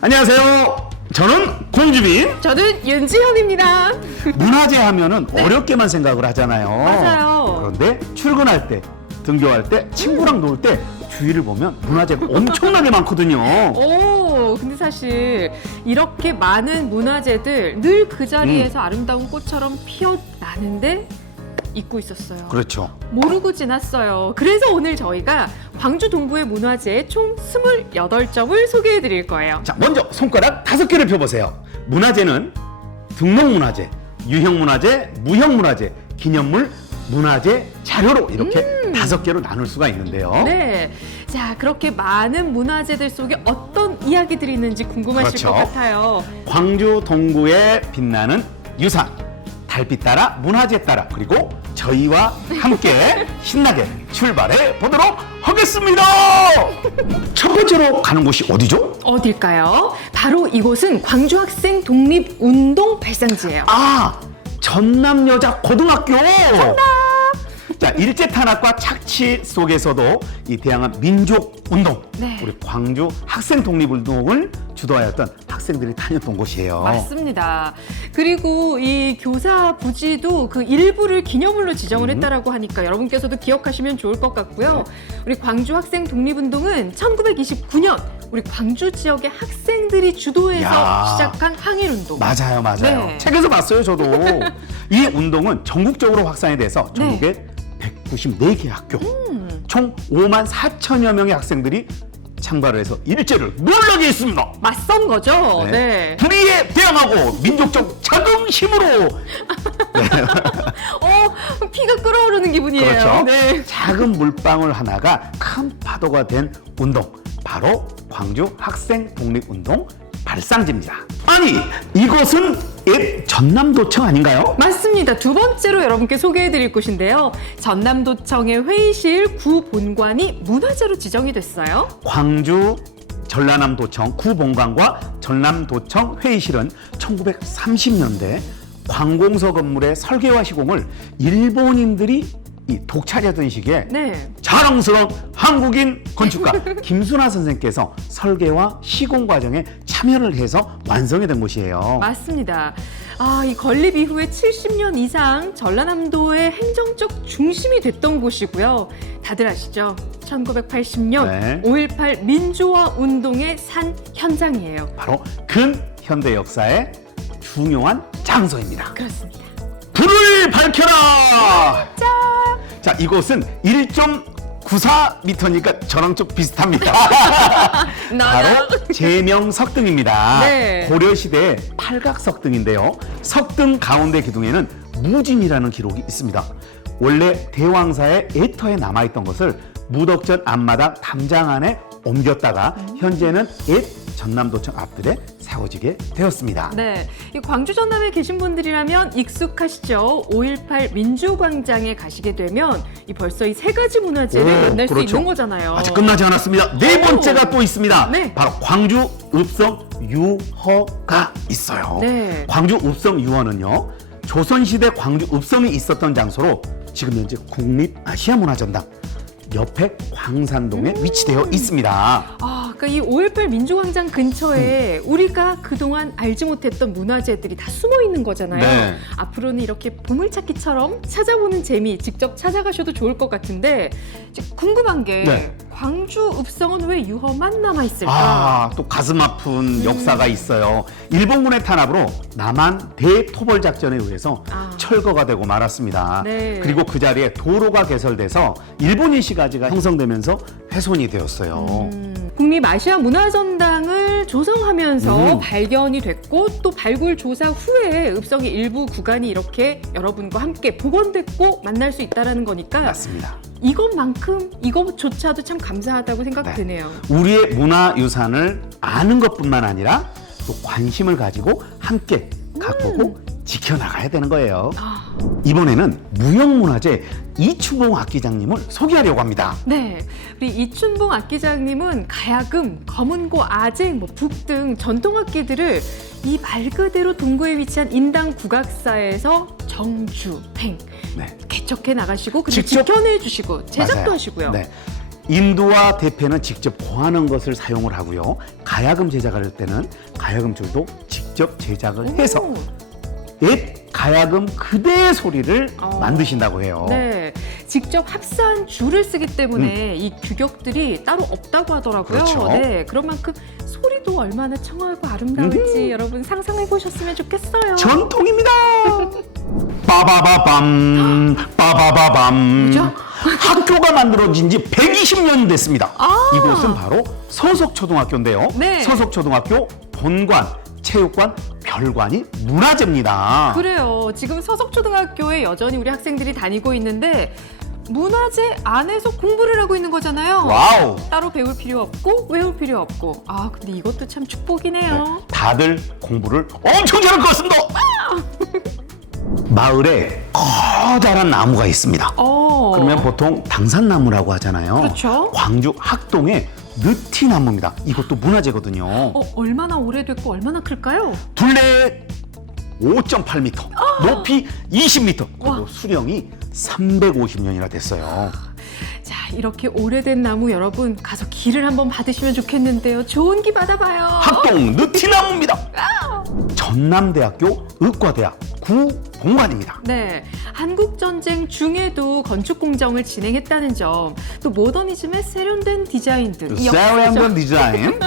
안녕하세요. 저는 공주빈. 저는 윤지현입니다. 문화재 하면은 어렵게만 생각을 하잖아요. 맞아요. 그런데 출근할 때, 등교할 때, 친구랑 놀 때 주위를 보면 문화재가 엄청나게 많거든요. 근데 사실 이렇게 많은 문화재들 늘 그 자리에서 아름다운 꽃처럼 피어나는데 잊고 있었어요. 그렇죠. 모르고 지났어요. 그래서 오늘 저희가 광주 동부의 문화재 총 28점을 소개해 드릴 거예요. 자, 먼저 손가락 5개를 펴보세요. 문화재는 등록문화재, 유형문화재, 무형문화재, 기념물, 문화재, 자료로 이렇게 5개로 나눌 수가 있는데요. 네. 자, 그렇게 많은 문화재들 속에 어떤 이야기들이 있는지 궁금하실 그렇죠. 것 같아요. 광주 동구에 빛나는 유산, 달빛 따라 문화재 따라, 그리고 저희와 함께 신나게 출발해 보도록 하겠습니다. 첫 번째로 가는 곳이 어디죠? 어딜까요? 바로 이곳은 광주 학생 독립운동 발상지예요. 아, 전남여자고등학교. 자, 일제탄압과 착취 속에서도 이 대항한 민족운동, 네. 우리 광주 학생 독립운동을 주도하였던 학생들이 다녔던 곳이에요. 맞습니다. 그리고 이 교사 부지도 그 일부를 기념물로 지정을 했다라고 하니까 여러분께서도 기억하시면 좋을 것 같고요. 우리 광주 학생 독립운동은 1929년 우리 광주 지역의 학생들이 주도해서 야. 시작한 항일운동. 맞아요, 맞아요. 네. 책에서 봤어요, 저도. 이 운동은 전국적으로 확산이 돼서 전국에 194개 학교, 총 5만 4천여 명의 학생들이 참가를 해서 일제를 몰락에 했습니다. 맞선 거죠? 네. 불의에 대항하고 민족적 자긍심으로. 피가 끓어오르는 기분이에요. 그렇죠. 네. 작은 물방울 하나가 큰 파도가 된 운동, 바로 광주 학생 독립운동 발상지입니다. 아니, 이곳은 옛 전남도청 아닌가요? 맞습니다. 두 번째로 여러분께 소개해드릴 곳인데요. 전남도청의 회의실 구본관이 문화재로 지정이 됐어요. 광주 전라남도청 구본관과 전남도청 회의실은 1930년대 관공서 건물의 설계와 시공을 일본인들이 이 독차지하던 시기에 네. 자랑스러운 한국인 건축가 김순하 선생께서 설계와 시공 과정에 참여를 해서 완성이 된 곳이에요. 맞습니다. 이 건립 이후에 70년 이상 전라남도의 행정적 중심이 됐던 곳이고요. 다들 아시죠? 1980년 네. 5.18 민주화 운동의 산 현장이에요. 바로 근현대 역사의 중요한 장소입니다. 그렇습니다. 불을 밝혀라! 자, 이곳은 1.94m니까 저랑 좀 비슷합니다. 바로 제명석등입니다. 네. 고려시대의 팔각석등인데요. 석등 가운데 기둥에는 무진이라는 기록이 있습니다. 원래 대왕사의 애터에 남아있던 것을 무덕전 앞마당 담장 안에 옮겼다가 현재는 옛 전남도청 앞들에 세워지게 되었습니다. 네, 이 광주 전남에 계신 분들이라면 익숙하시죠? 5.18 민주광장에 가시게 되면 벌써 이 세 가지 문화재를 만날 수 있는 거잖아요. 아직 끝나지 않았습니다. 네 번째가 또 있습니다. 네. 바로 광주 읍성 유허가 있어요. 네. 광주 읍성 유허는요, 조선시대 광주 읍성이 있었던 장소로 지금 현재 국립아시아문화전당 옆에 광산동에 위치되어 있습니다. 그러니까 이 5.18 민주광장 근처에 우리가 그동안 알지 못했던 문화재들이 다 숨어 있는 거잖아요. 네. 앞으로는 이렇게 보물찾기처럼 찾아보는 재미 직접 찾아가셔도 좋을 것 같은데 이제 궁금한 게 네. 광주 읍성은 왜 유허만 남아있을까? 또 가슴 아픈 역사가 있어요. 일본군의 탄압으로 남한 대토벌 작전에 의해서 철거가 되고 말았습니다. 네. 그리고 그 자리에 도로가 개설돼서 일본인 시가지가 형성되면서 훼손이 되었어요. 국립아시아 문화전당을 조성하면서 발견이 됐고 또 발굴 조사 후에 읍성의 일부 구간이 이렇게 여러분과 함께 복원됐고 만날 수 있다는 거니까 맞습니다. 이것만큼 이것조차도 참 감사하다고 생각되네요. 우리의 문화유산을 아는 것뿐만 아니라 또 관심을 가지고 함께 가꾸고 지켜나가야 되는 거예요. 이번에는 무형문화재 이춘봉 악기장님을 소개하려고 합니다. 네, 우리 이춘봉 악기장님은 가야금, 검은고, 아쟁, 북 등 전통 악기들을 이 말 그대로 동구에 위치한 인당 국악사에서 정주, 팽 네. 개척해 나가시고 그리고 직접- 직견해 주시고 제작도 맞아요. 하시고요. 네. 인두와 대패는 직접 고하는 것을 사용을 하고요. 가야금 제작할 때는 가야금 줄도 직접 제작을 해서 오. 옛 가야금 그대의 소리를 만드신다고 해요. 네, 직접 합사한 줄을 쓰기 때문에 이 규격들이 따로 없다고 하더라고요. 그렇죠. 네, 그런 만큼 소리도 얼마나 청하고 아름다울지 여러분 상상해 보셨으면 좋겠어요. 전통입니다. 빠바바밤 빠바바밤. 뭐죠? 학교가 만들어진 지 120년이 됐습니다. 아. 이곳은 바로 서석초등학교인데요. 네. 서석초등학교 본관, 체육관, 별관이 문화재입니다. 그래요. 지금 서석초등학교에 여전히 우리 학생들이 다니고 있는데 문화재 안에서 공부를 하고 있는 거잖아요. 와우. 따로 배울 필요 없고 외울 필요 없고. 아, 근데 이것도 참 축복이네요. 네, 다들 공부를 엄청 잘할 것 같습니다. 마을에 커다란 나무가 있습니다. 그러면 보통 당산나무라고 하잖아요. 그렇죠. 광주 학동의 느티나무입니다. 이것도 문화재거든요. 얼마나 오래됐고 얼마나 클까요? 둘레 5.8m, 높이 20m, 와. 그리고 수령이 350년이나 됐어요. 자, 이렇게 오래된 나무 여러분 가서 기를 한번 받으시면 좋겠는데요. 좋은 기 받아봐요. 학동 느티나무입니다. 전남대학교 의과대학 구본관입니다. 네, 한국전쟁 중에도 건축 공정을 진행했다는 점, 또 모더니즘의 세련된 디자인들, 이 세련된 디자인.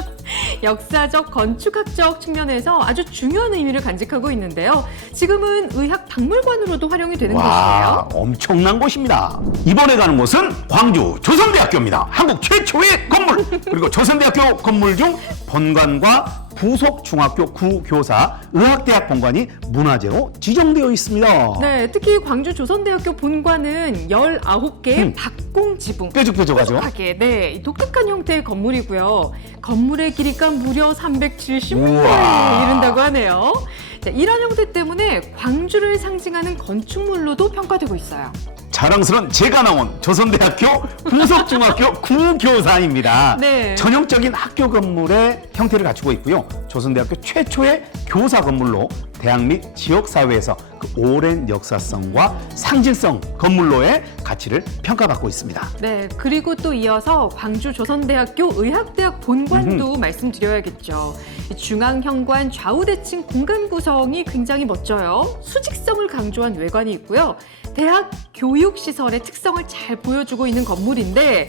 역사적 건축학적 측면에서 아주 중요한 의미를 간직하고 있는데요. 지금은 의학박물관으로도 활용이 되는 와, 곳이에요. 엄청난 곳입니다. 이번에 가는 곳은 광주 조선대학교입니다. 한국 최초의 건물. 그리고 조선대학교 건물 중 본관과 부속중학교 구교사 의학대학 본관이 문화재로 지정되어 있습니다. 네, 특히 광주 조선대학교 본관은 19개의 박공 지붕. 뾰족뾰족하죠? 하게, 네, 이 독특한 형태의 건물이고요. 건물의 길이가 무려 370m에 우와. 이른다고 하네요. 자, 이런 형태 때문에 광주를 상징하는 건축물로도 평가되고 있어요. 자랑스러운 제가 나온 조선대학교 부속중학교 구교사입니다. 네. 전형적인 학교 건물의 형태를 갖추고 있고요. 조선대학교 최초의 교사 건물로 대학 및 지역사회에서 그 오랜 역사성과 상징성 건물로의 가치를 평가받고 있습니다. 네, 그리고 또 이어서 광주 조선대학교 의학대학 본관도 말씀드려야겠죠. 이 중앙현관 좌우대칭 공간 구성이 굉장히 멋져요. 수직성을 강조한 외관이 있고요. 대학 교육시설의 특성을 잘 보여주고 있는 건물인데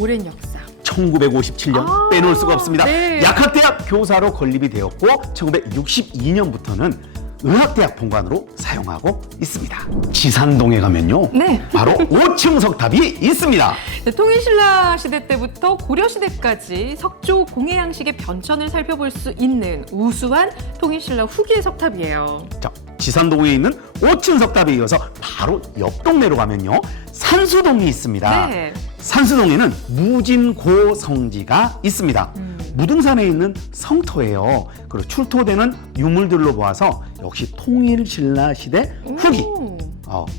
오랜 역사. 1957년 빼놓을 수가 없습니다. 네. 약학대학 교사로 건립이 되었고 1962년부터는 의학대학 본관으로 사용하고 있습니다. 지산동에 가면요. 네. 바로 5층 석탑이 있습니다. 네, 통일신라 시대 때부터 고려시대까지 석조 공예 양식의 변천을 살펴볼 수 있는 우수한 통일신라 후기의 석탑이에요. 자, 지산동에 있는 5층 석탑에 이어서 바로 옆 동네로 가면요. 산수동이 있습니다. 네. 산수동에는 무진고 성지가 있습니다. 무등산에 있는 성터예요. 그리고 출토되는 유물들로 보아서 역시 통일신라 시대 후기, 오.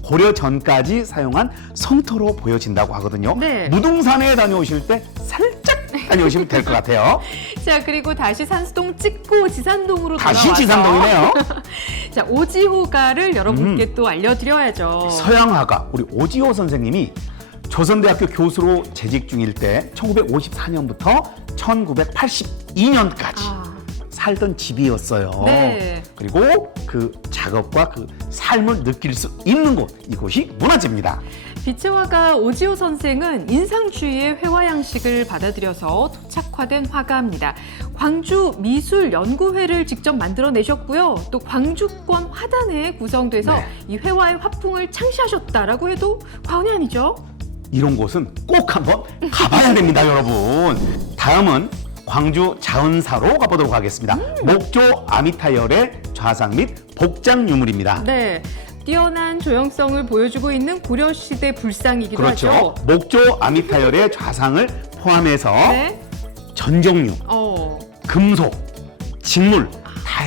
고려 전까지 사용한 성터로 보여진다고 하거든요. 네. 무등산에 다녀오실 때 살짝 다녀오시면 될 것 같아요. 자, 그리고 다시 산수동 찍고 지산동으로 다시 돌아와서 지산동이네요. 자, 오지호가를 여러분께 또 알려드려야죠. 서양화가 우리 오지호 선생님이 조선대학교 교수로 재직 중일 때 1954년부터 1982년까지 살던 집이었어요. 네. 그리고 그 작업과 그 삶을 느낄 수 있는 곳, 이곳이 문화재입니다. 빛의 화가 오지호 선생은 인상주의의 회화 양식을 받아들여서 토착화된 화가입니다. 광주 미술연구회를 직접 만들어내셨고요. 또 광주권 화단에 구성돼서 네. 이 회화의 화풍을 창시하셨다라고 해도 과언이 아니죠. 이런 곳은 꼭 한번 가봐야 됩니다, 여러분. 다음은 광주 자은사로 가보도록 하겠습니다. 목조 아미타열의 좌상 및 복장 유물입니다. 네. 뛰어난 조형성을 보여주고 있는 고려시대 불상이기도 그렇죠. 하죠. 목조 아미타열의 좌상을 포함해서 네. 전정류, 금속, 직물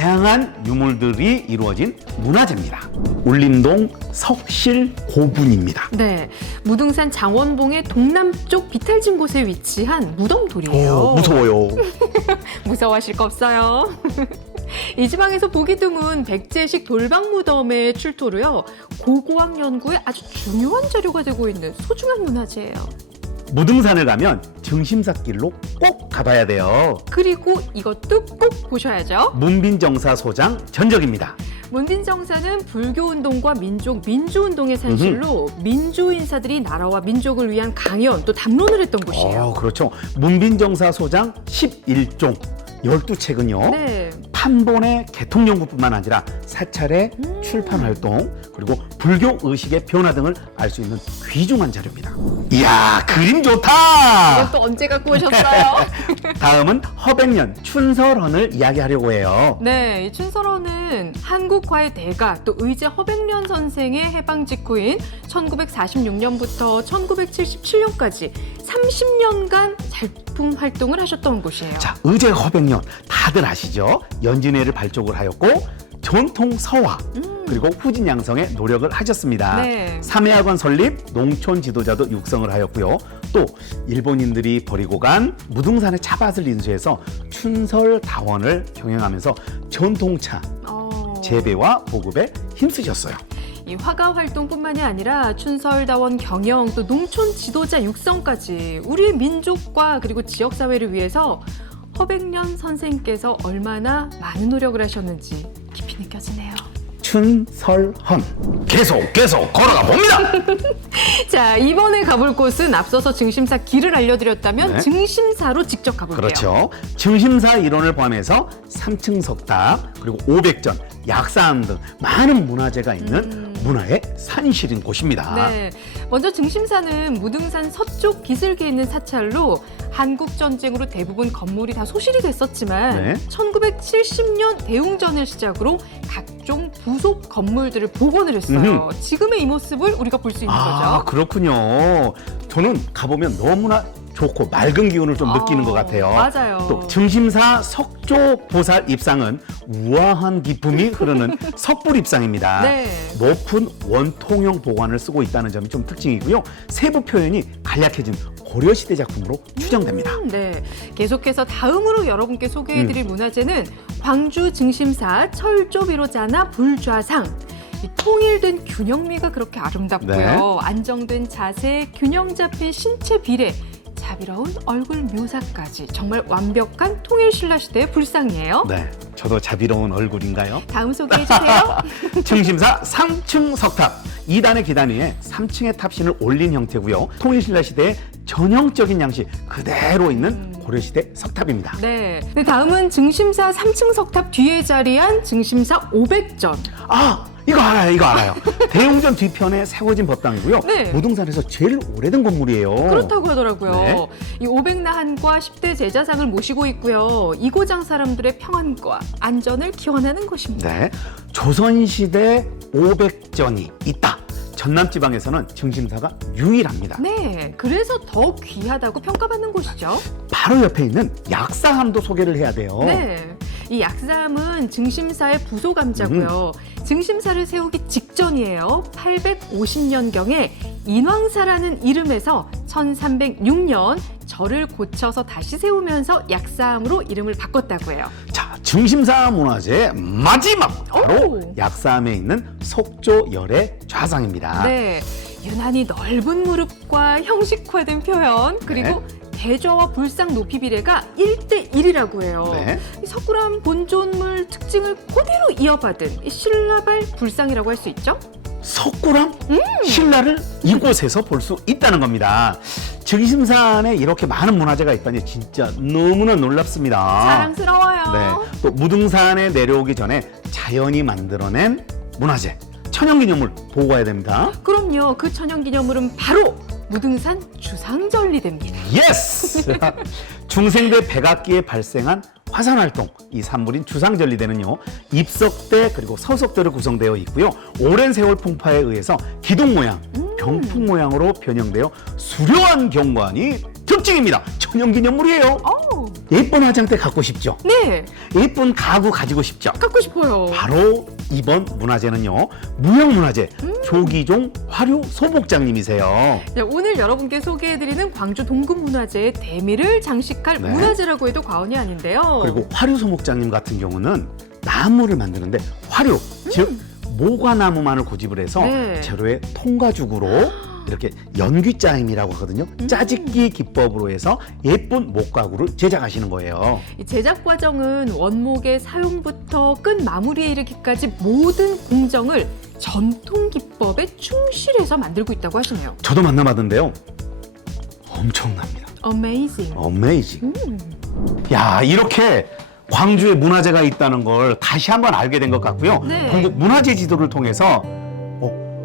다양한 유물들이 이루어진 문화재입니다. 울림동 석실고분입니다. 네, 무등산 장원봉의 동남쪽 비탈진 곳에 위치한 무덤돌이에요. 무서워요. 무서워하실 거 없어요. 이 지방에서 보기 드문 백제식 돌방무덤의 출토로요. 고고학 연구에 아주 중요한 자료가 되고 있는 소중한 문화재예요. 무등산을 가면 증심사길로 꼭 가봐야 돼요. 그리고 이것도 꼭 보셔야죠. 문빈정사 소장 전적입니다. 문빈정사는 불교운동과 민주운동의 산실로 민주인사들이 나라와 민족을 위한 강연 또 담론을 했던 곳이에요. 그렇죠. 문빈정사 소장 11종 12책은요. 네. 판본의 개통연구뿐만 아니라 사찰의 출판 활동 그리고 불교 의식의 변화 등을 알 수 있는 귀중한 자료입니다. 이야, 그림 좋다. 이건 또 언제 갖고 오셨어요? 다음은 허백년 춘설헌을 이야기하려고 해요. 네, 이 춘설헌은 한국화의 대가 또 의제 허백련 선생의 해방 직후인 1946년부터 1977년까지 30년간 작품 활동을 하셨던 곳이에요. 자, 의제 허백년 다들 아시죠? 연진회를 발족을 하였고 전통 서화 그리고 후진 양성에 노력을 하셨습니다. 네. 삼해학원 설립, 농촌 지도자도 육성을 하였고요. 또 일본인들이 버리고 간 무등산의 차밭을 인수해서 춘설다원을 경영하면서 전통차 재배와 보급에 힘쓰셨어요. 이 화가 활동뿐만이 아니라 춘설다원 경영 또 농촌 지도자 육성까지 우리의 민족과 그리고 지역 사회를 위해서 허백련 선생께서 얼마나 많은 노력을 하셨는지 깊이 느껴지네요. 춘설헌 계속 걸어가 봅니다. 자, 이번에 가볼 곳은 앞서서 증심사 길을 알려드렸다면 네. 증심사로 직접 가볼게요. 그렇죠. 증심사 일원을 포함해서 3층 석탑 그리고 500전, 약사암 등 많은 문화재가 있는 문화의 산실인 곳입니다. 네, 먼저 증심사는 무등산 서쪽 기슭에 있는 사찰로 한국 전쟁으로 대부분 건물이 다 소실이 됐었지만 네. 1970년 대웅전을 시작으로 각종 부속 건물들을 복원을 했어요. 지금의 이 모습을 우리가 볼 수 있는 거죠. 그렇군요. 저는 가보면 너무나 좋고 맑은 기운을 좀 느끼는 것 같아요. 맞아요. 또 증심사 석조 보살 입상은 우아한 기품이 흐르는 석불 입상입니다. 네. 높은 원통형 보관을 쓰고 있다는 점이 좀 특징이고요. 세부 표현이 간략해진 고려시대 작품으로 추정됩니다. 네, 계속해서 다음으로 여러분께 소개해드릴 문화재는 광주 증심사 철조비로자나 불좌상. 이 통일된 균형미가 그렇게 아름답고요. 네. 안정된 자세, 균형 잡힌 신체 비례, 자비로운 얼굴 묘사까지 정말 완벽한 통일신라 시대의 불상이에요. 네, 저도 자비로운 얼굴인가요? 다음 소개해주세요. 증심사 3층 석탑. 2단의 계단 위에 3층의 탑신을 올린 형태고요. 통일신라 시대의 전형적인 양식 그대로 있는 고려시대 석탑입니다. 네, 다음은 증심사 3층 석탑 뒤에 자리한 증심사 500전. 이거 알아요. 대웅전 뒤편에 세워진 법당이고요. 네. 무등산에서 제일 오래된 건물이에요. 그렇다고 하더라고요. 네. 이 500나한과 10대 제자상을 모시고 있고요. 이고장 사람들의 평안과 안전을 기원하는 곳입니다. 네, 조선시대 500전이 있다. 전남지방에서는 증심사가 유일합니다. 네, 그래서 더 귀하다고 평가받는 곳이죠. 바로 옆에 있는 약사함도 소개를 해야 돼요. 네, 이 약사함은 증심사의 부소감자고요. 증심사를 세우기 직전이에요. 850년경에 인왕사라는 이름에서 1306년 절을 고쳐서 다시 세우면서 약사함으로 이름을 바꿨다고 해요. 자, 증심사 문화재 마지막 바로 오! 약사함에 있는 속조열의 좌상입니다. 네, 유난히 넓은 무릎과 형식화된 표현 그리고 대좌와 불상 높이 비례가 1대1이라고 해요. 네. 이 석굴암 본존물 특징을 그대로 이어받은 이 신라발 불상이라고 할 수 있죠. 석굴암 신라를 이곳에서 볼 수 있다는 겁니다. 증심산에 이렇게 많은 문화재가 있다니 진짜 너무나 놀랍습니다. 사랑스러워요. 네, 또 무등산에 내려오기 전에 자연이 만들어낸 문화재, 천연기념물 보호해야 됩니다. 그럼요. 그 천연기념물은 바로 무등산 주상절리대입니다. 예스! 중생대 백악기에 발생한 화산활동, 이 산물인 주상절리대는요, 입석대 그리고 서석대로 구성되어 있고요. 오랜 세월 풍파에 의해서 기둥 모양, 병풍 모양으로 변형되어 수려한 경관이 특징입니다. 천연기념물이에요. 예쁜 화장대 갖고 싶죠? 네, 예쁜 가구 가지고 싶죠? 갖고 싶어요. 바로 이번 문화재는요, 무형문화재 조기종 화류 소복장님이세요. 네, 오늘 여러분께 소개해드리는 광주 동급문화재의 대미를 장식할 네. 문화재라고 해도 과언이 아닌데요. 그리고 화류 소목장님 같은 경우는 나무를 만드는데 화류, 즉 모과나무만을 고집을 해서 네. 재료의 통가죽으로 이렇게 연귀짜임이라고 하거든요. 짜집기 기법으로 해서 예쁜 목가구를 제작하시는 거예요. 이 제작 과정은 원목의 사용부터 끝 마무리에 이르기까지 모든 공정을 전통 기법에 충실해서 만들고 있다고 하시네요. 저도 만나봤는데요. 엄청납니다. Amazing. 어메이징. 야, 이렇게 광주에 문화재가 있다는 걸 다시 한번 알게 된 것 같고요. 네. 전국 문화재 지도를 통해서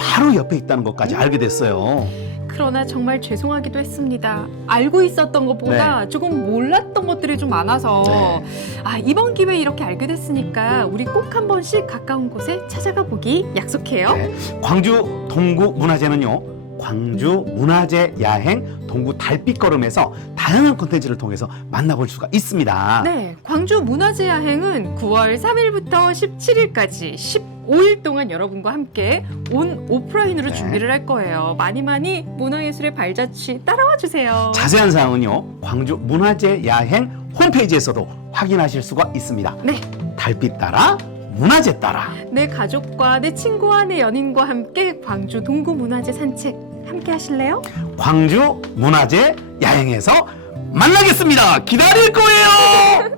바로 옆에 있다는 것까지 알게 됐어요. 그러나 정말 죄송하기도 했습니다. 알고 있었던 것보다 조금 몰랐던 것들이 좀 많아서 네. 이번 기회에 이렇게 알게 됐으니까 우리 꼭 한 번씩 가까운 곳에 찾아가 보기 약속해요. 네. 광주 동구 문화재는요, 광주 문화재 야행 동구 달빛걸음에서 다양한 콘텐츠를 통해서 만나볼 수가 있습니다. 네, 광주 문화재 야행은 9월 3일부터 17일까지 15일 동안 여러분과 함께 온 오프라인으로 네. 준비를 할 거예요. 많이 문화예술의 발자취 따라와 주세요. 자세한 사항은요, 광주 문화재 야행 홈페이지에서도 확인하실 수가 있습니다. 네. 달빛 따라 문화재 따라. 내 가족과 내 친구와 내 연인과 함께 광주 동구 문화재 산책 함께 하실래요? 광주 문화재 야행에서 만나겠습니다. 기다릴 거예요.